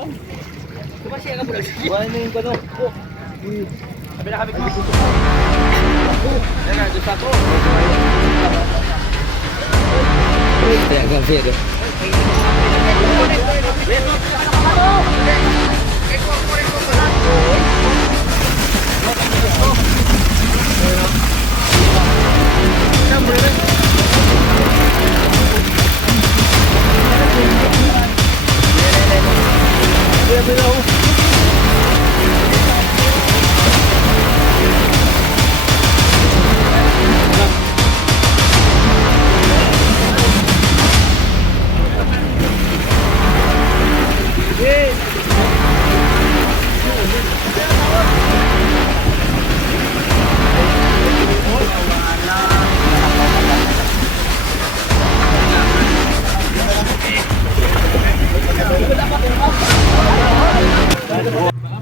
Buhay na yung gano'n. Sabi na kami ko. Yan na, Diyos ako. Kaya gabi ito.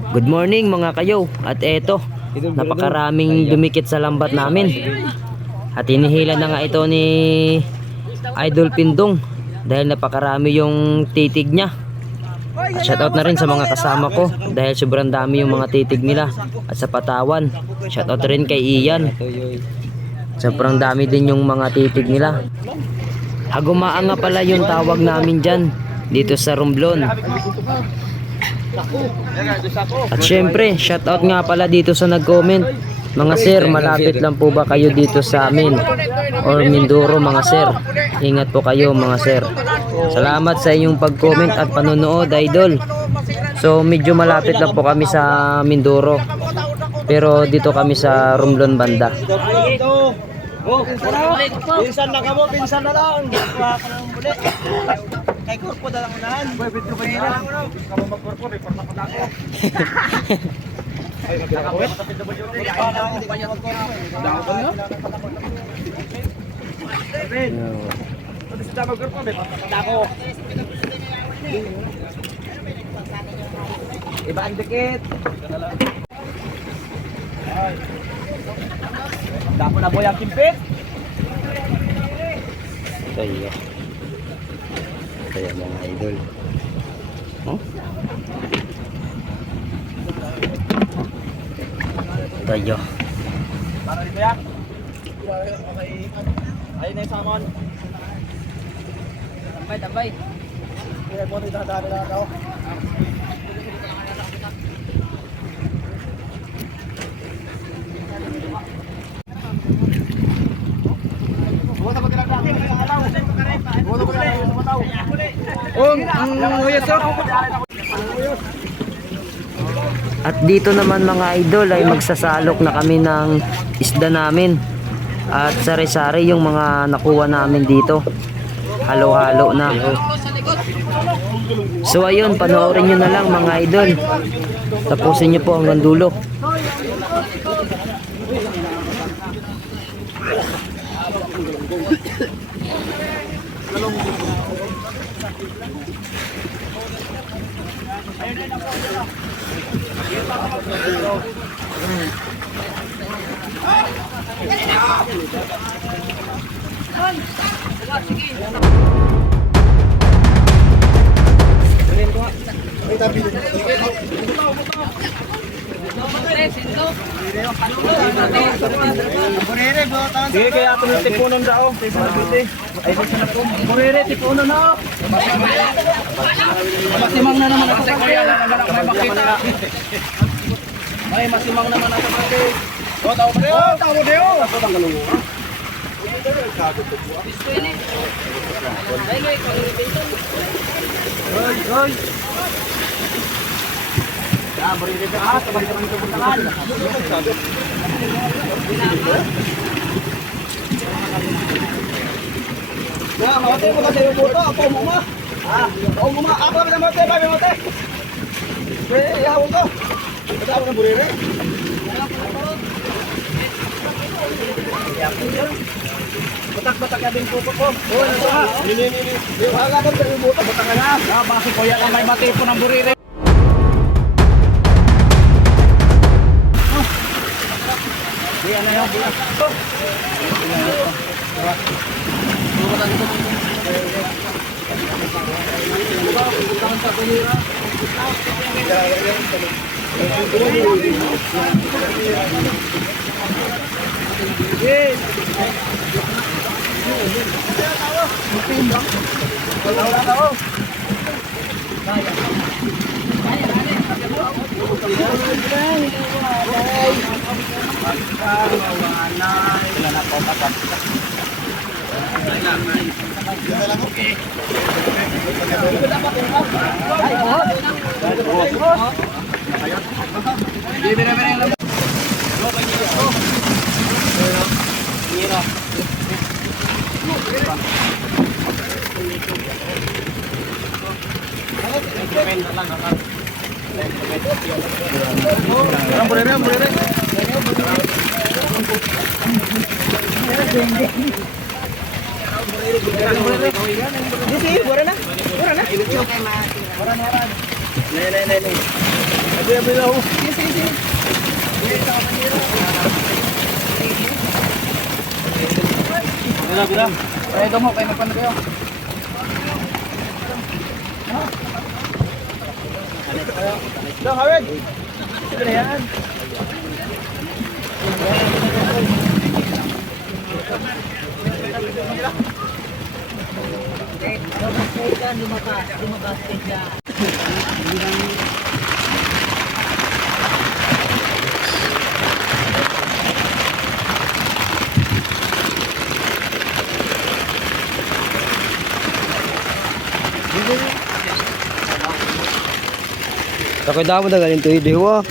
Good morning mga kayo. At eto, napakaraming dumikit sa lambat namin. At hinihila na nga ito ni Idol Pindong dahil napakarami yung titig niya. At shoutout na rin sa mga kasama ko dahil sobrang dami yung mga titig nila. At sa Patawan, shoutout rin kay Ian. Sobrang dami din yung mga titig nila. Hagumaan nga pala yung tawag namin dyan dito sa Romblon. At syempre, shoutout nga pala dito sa nag-comment. Mga sir, malapit lang po ba kayo dito sa amin? Or Mindoro mga sir? Ingat po kayo mga sir. Salamat sa inyong pag-comment at panonood, idol. So medyo malapit lang po kami sa Mindoro. Pero dito kami sa Romblon banda. Oh, pinsan na kamo, pinsan na lang. Kuha ka ng muli. Kay Korpo na lang unahan. Boy, bit ko ba yun? Kamo mag-Korpo, may porta ko na ako. Ay, magkakawit. Hindi pa niya mag-Korpo. Dako ba niya? Ben, kung sa mag-Korpo, may porta ko na ako. Iba ang dikit. Ay. Dako na boy ang kimpit. Kaya. Kaya mga idol. Oh? Kaya. Para dito ya. Okay. Ayun na yung samon. Tambay. Kaya mo rin dadaan na ako. At dito naman mga idol ay magsasalok na kami ng isda namin. At sari-sari yung mga nakuha namin dito. Halo-halo na. So ayun, panoorin nyo na lang mga idol. Tapusin nyo po hanggang dulo. Sige, kaya ako ng tipunan daw. Ay, Murere, tipunan na. Masimang na naman ako sa kaya. May makita. Ay, masimang naman ako sa kaya. O, tao mo deo. Tao mo deo. Ako bang galungo ka? Hoy. Ya, Murere ka. Sabang-sabang ito puntahan. Ya, mate mo kasi yung buto, ako mo ma. Ako mo ma, ako na mate, baby mate. Eh, yawo ko. Kada ako na burire. Batak-batak na din puto ko. Oh, ano ha? Nini. Wala ba yung buto, batak na. Ah, bakit ko yan may mate po ng burire. Di ano yung buto. Takay damo na galing tuwi diwa.